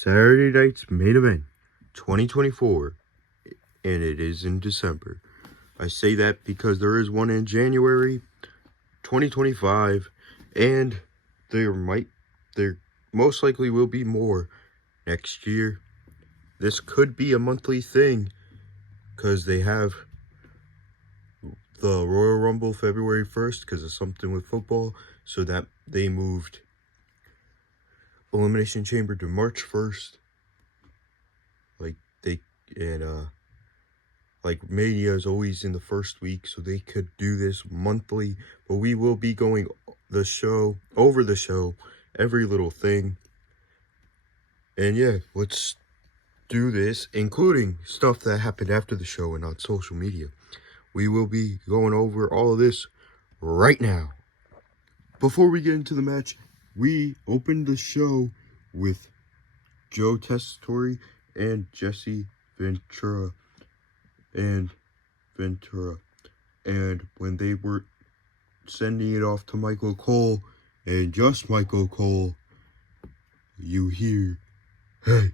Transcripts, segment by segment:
Saturday night's main event, 2024, and it is in December. I say that because there is one in January 2025, and there most likely will be more next year. This could be a monthly thing because they have the Royal Rumble February 1st because of something with football, so that they moved Elimination Chamber to March 1st. Like Mania is always in the first week, so they could do this monthly, but we will be going over the show, every little thing. And yeah, let's do this, including stuff that happened after the show and on social media. We will be going over all of this right now. Before we get into the match, we opened the show with Joe Tessitore and Jesse Ventura. And when they were sending it off to Michael Cole, and just Michael Cole, you hear, "Hey,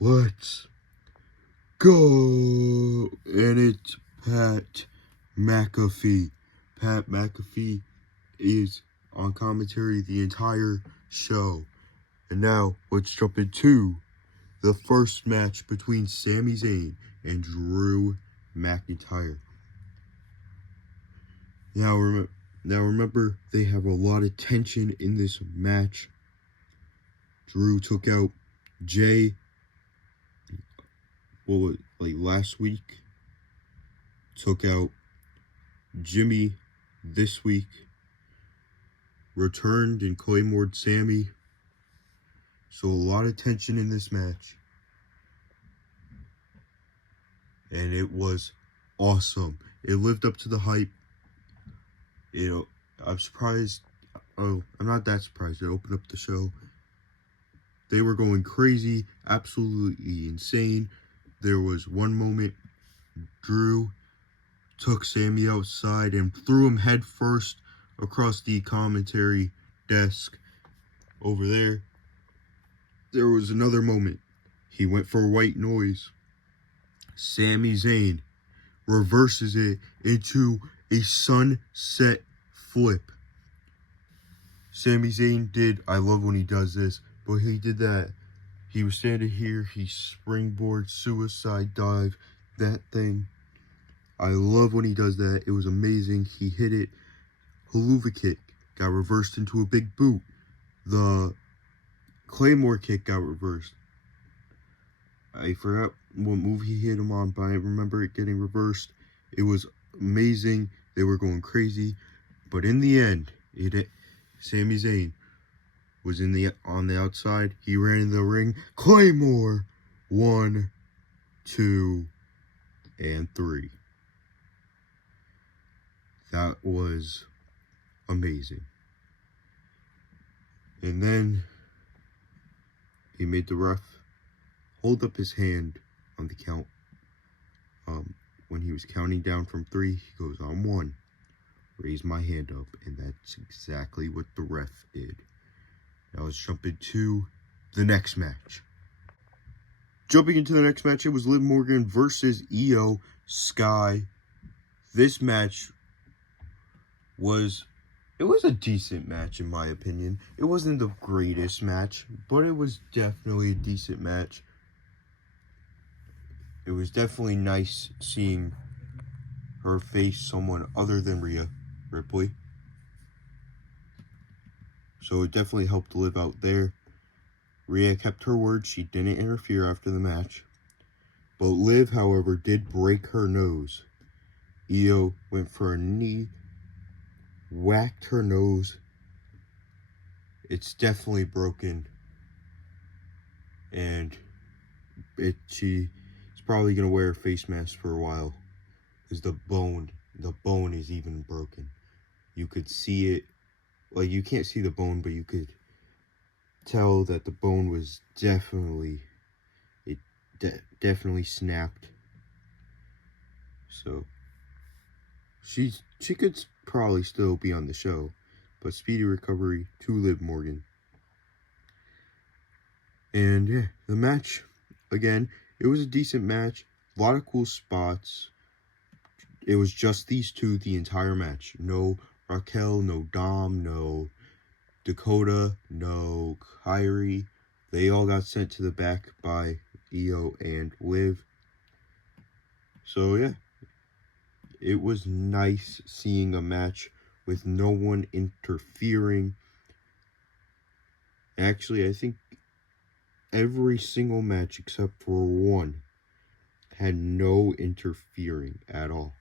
let's go!" And it's Pat McAfee. Pat McAfee is on commentary the entire show. And now, let's jump into the first match between Sami Zayn and Drew McIntyre. Now remember, they have a lot of tension in this match. Drew took out Jay, last week. Took out Jimmy this week. Returned and Claymored Sammy. So a lot of tension in this match. And it was awesome. It lived up to the hype. I'm surprised. I'm not that surprised. It opened up the show. They were going crazy, absolutely insane. There was one moment, Drew took Sammy outside and threw him head first across the commentary desk over there. There was another moment. He went for white noise. Sami Zayn reverses it into a sunset flip. Sami Zayn I love when he does this, but he did that. He was standing here, he springboard, suicide dive, that thing. I love when he does that. It was amazing. He hit it. Haluva kick got reversed into a big boot. The Claymore kick got reversed. I forgot what move he hit him on, but I remember it getting reversed. It was amazing. They were going crazy. But in the end, Sami Zayn was on the outside. He ran in the ring. Claymore. 1, 2, and 3. That was amazing. And then he made the ref hold up his hand on the count. When he was counting down from 3, he goes, "On 1, raise my hand up," and that's exactly what the ref did. Now let's jump into the next match. Jumping into the next match, it was Liv Morgan versus Io Sky. This match was a decent match in my opinion. It wasn't the greatest match, but it was definitely a decent match. It was definitely nice seeing her face someone other than Rhea Ripley. So it definitely helped Liv out there. Rhea kept her word. She didn't interfere after the match. But Liv, however, did break her nose. Io went for a knee, whacked her nose. It's definitely broken. And she's probably going to wear a face mask for a while. Because the bone is even broken. You could see it. Like, you can't see the bone, but you could tell that the bone was definitely snapped. So she could probably still be on the show, but speedy recovery to Liv Morgan. And yeah, the match, again, it was a decent match. A lot of cool spots. It was just these two the entire match. No Raquel, no Dom, no Dakota, no Kyrie. They all got sent to the back by Io and Liv. So yeah, it was nice seeing a match with no one interfering. Actually, I think every single match except for one had no interfering at all.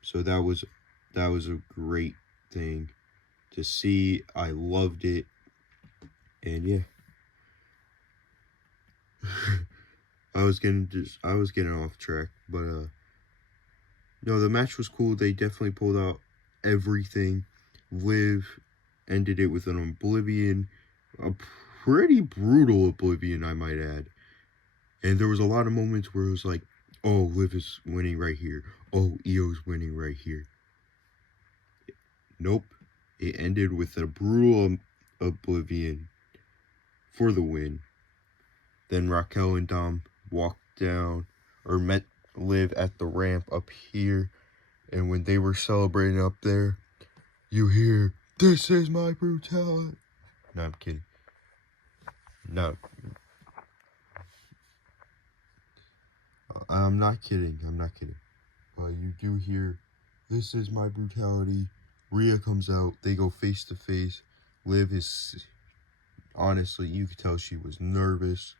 So that was a great thing to see. I loved it. And yeah. I was getting off track, but no, the match was cool. They definitely pulled out everything. Liv ended it with an Oblivion, a pretty brutal Oblivion, I might add. And there was a lot of moments where it was like, oh, Liv is winning right here. Oh, Io's winning right here. Nope. It ended with a brutal Oblivion for the win. Then Raquel and Dom walked down, or met Liv at the ramp up here. And when they were celebrating up there, you hear, "This is my brutality." No, I'm kidding. No. I'm not kidding. But you do hear, "This is my brutality." Rhea comes out. They go face to face. Liv is, honestly, you could tell she was nervous.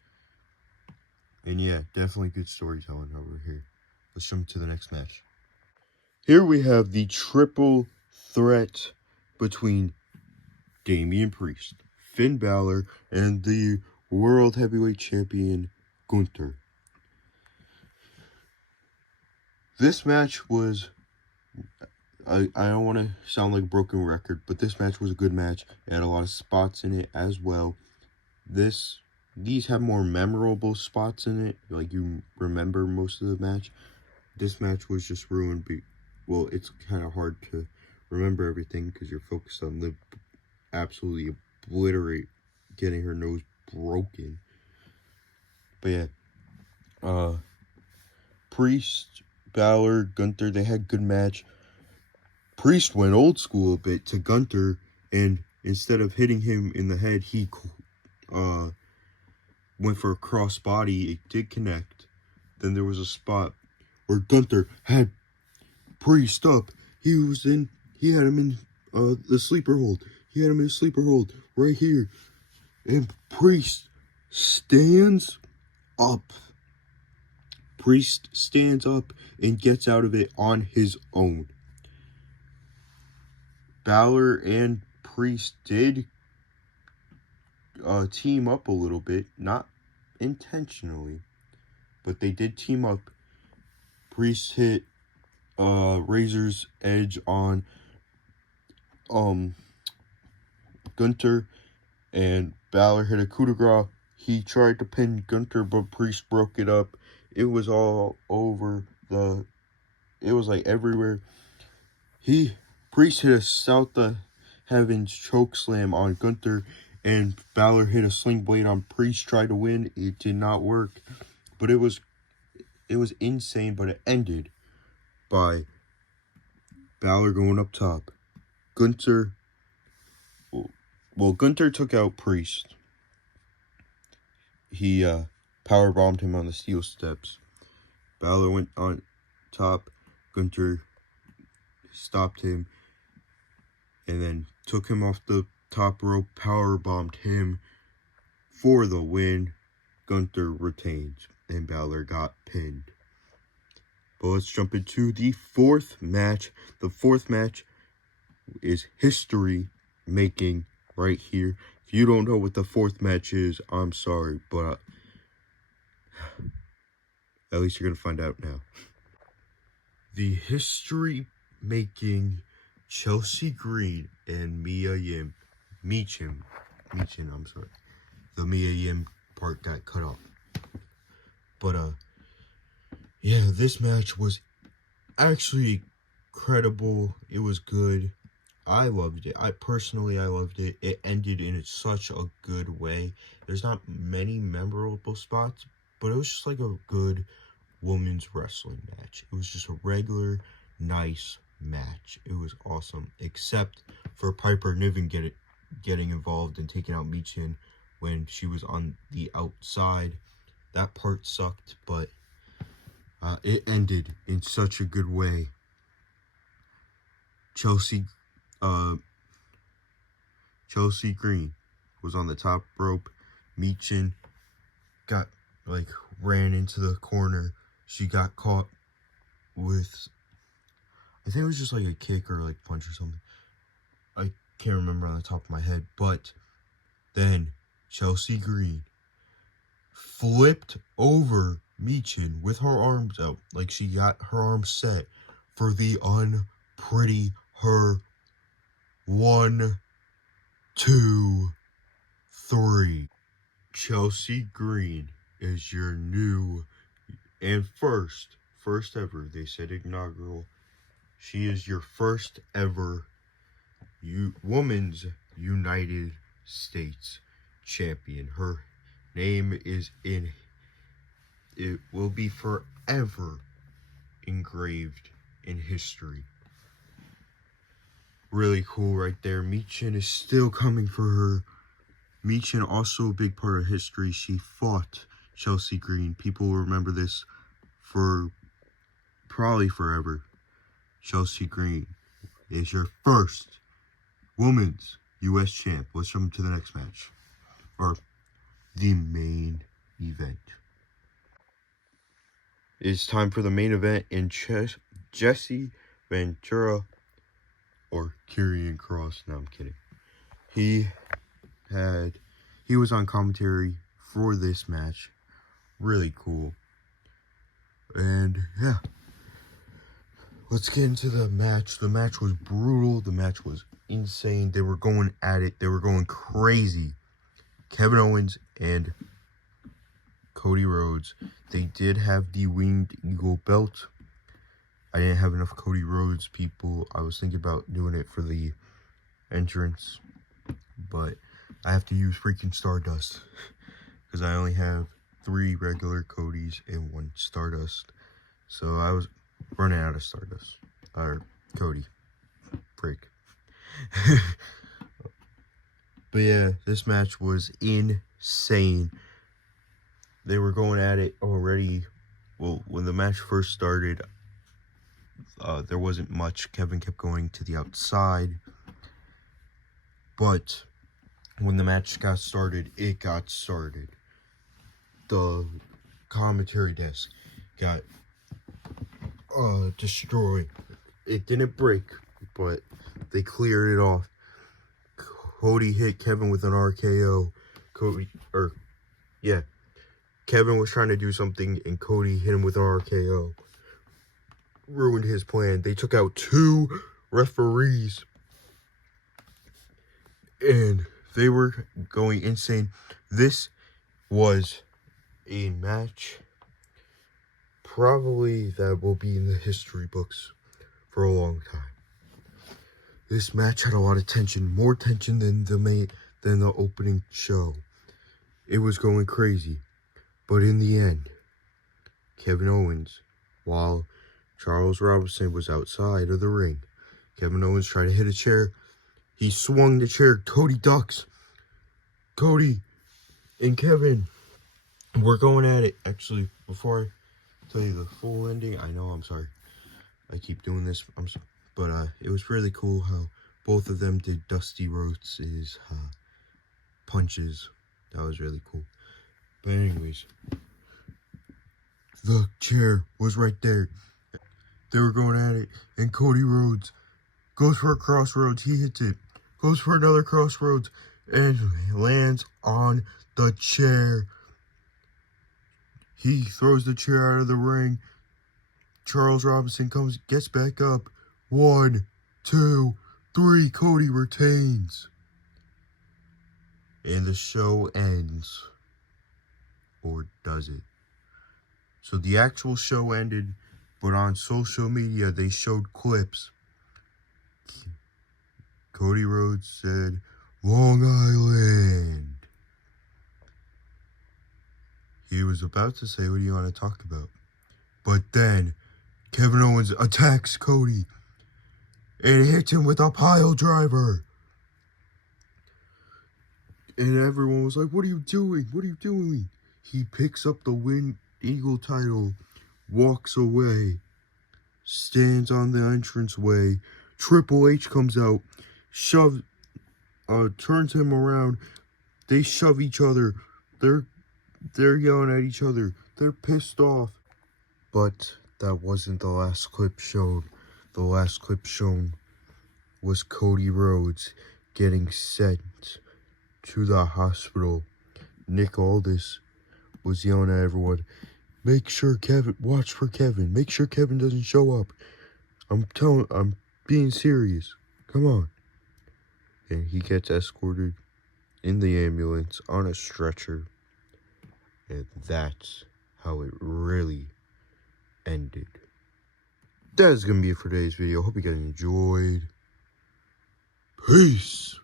And yeah, definitely good storytelling over here. Let's jump to the next match. Here we have the triple threat between Damian Priest, Finn Balor, and the World Heavyweight Champion, Gunther. This match was, I don't want to sound like a broken record, but this match was a good match. It had a lot of spots in it as well. These have more memorable spots in it, like you remember most of the match. This match was just ruined. Well, it's kind of hard to remember everything because you're focused on Liv absolutely obliterate getting her nose broken. But yeah, Priest, Balor, Gunther, they had a good match. Priest went old school a bit to Gunther, and instead of hitting him in the head, he went for a crossbody. It did connect. Then there was a spot where Gunther had Priest up. He had him in the sleeper hold. He had him in a sleeper hold right here. And Priest stands up. Priest stands up and gets out of it on his own. Balor and Priest did team up a little bit, not intentionally, but they did team up. Priest hit Razor's Edge on Gunther, and Balor hit a coup de grace. He tried to pin Gunther, but Priest broke it up. It was all over it was like everywhere. Priest hit a South of Heaven's choke slam on Gunther, and Balor hit a sling blade on Priest, tried to win. It did not work, but it was insane. But it ended by Balor going up top. Gunther took out Priest. He powerbombed him on the steel steps. Balor went on top. Gunther stopped him and then took him off the top rope, powerbombed him for the win. Gunther retained, and Balor got pinned. But let's jump into the fourth match. The fourth match is history making right here. If you don't know what the fourth match is, I'm sorry, but at least you're going to find out now. The history making Chelsea Green and Mia Yim, Meechin, I'm sorry. The Mia Yim part got cut off. But yeah, this match was actually incredible. It was good. I loved it. I loved it. It ended in such a good way. There's not many memorable spots, but it was just like a good women's wrestling match. It was just a regular, nice match. It was awesome, except for Piper Niven getting involved and taking out Michin when she was on the outside. That part sucked, but it ended in such a good way. Chelsea Green was on the top rope. Michin ran into the corner. She got caught with, I think it was just like a kick or like punch or something. I can't remember on the top of my head, but then Chelsea Green flipped over Michin with her arms out, like she got her arms set for the unpretty her 1, 2, 3. Chelsea Green is your new and first ever, they said inaugural. She is your first ever Women's United States champion. Her name it will be forever engraved in history. Really cool right there. Michin is still coming for her. Michin, also a big part of history. She fought Chelsea Green. People will remember this for probably forever. Chelsea Green is your first women's U.S. champ. Let's jump to the next match, or the main event. It's time for the main event, and Jesse Ventura, or Karrion Kross. No, I'm kidding. He was on commentary for this match. Really cool. And yeah, let's get into the match. The match was brutal. The match was insane. They were going at it. They were going crazy. Kevin Owens and Cody Rhodes, they did have the Winged Eagle belt. I didn't have enough Cody Rhodes people. I was thinking about doing it for the entrance, but I have to use freaking Stardust because I only have 3 regular Codys and 1 Stardust. So I was running out of Stardust. Or Cody. Break. But yeah, this match was insane. They were going at it already. Well, when the match first started, there wasn't much. Kevin kept going to the outside. But when the match got started, it got started. The commentary desk got destroyed. It didn't break, but they cleared it off. Cody hit Kevin with an RKO. Kevin was trying to do something, and Cody hit him with an RKO. Ruined his plan. They took out 2 referees, and they were going insane. This was a match probably that will be in the history books for a long time. This match had a lot of tension, more tension than the opening show. It was going crazy. But in the end, Kevin Owens, while Charles Robinson was outside of the ring, Kevin Owens tried to hit a chair. He swung the chair. Cody ducks. Cody and Kevin were going at it. Actually, before I tell you the full ending, I know, I'm sorry. I keep doing this. I'm sorry. But it was really cool how both of them did Dusty Rhodes' punches. That was really cool. But anyways, the chair was right there. They were going at it, and Cody Rhodes goes for a crossroads. He hits it. Goes for another crossroads, and lands on the chair. He throws the chair out of the ring. Charles Robinson gets back up. 1, 2, 3. Cody retains. And the show ends. Or does it? So the actual show ended, but on social media they showed clips. Cody Rhodes said, Long Island. He was about to say, what do you want to talk about? But then Kevin Owens attacks Cody and hits him with a pile driver. And everyone was like, what are you doing? What are you doing? He picks up the Win Eagle title, walks away, stands on the entranceway. Triple H comes out, turns him around. They shove each other. They're yelling at each other. They're pissed off. But that wasn't the last clip shown. The last clip shown was Cody Rhodes getting sent to the hospital. Nick Aldis was yelling at everyone, watch for Kevin. Make sure Kevin doesn't show up. I'm being serious. Come on. And he gets escorted in the ambulance on a stretcher. And that's how it really ended. That is going to be it for today's video. Hope you guys enjoyed. Peace.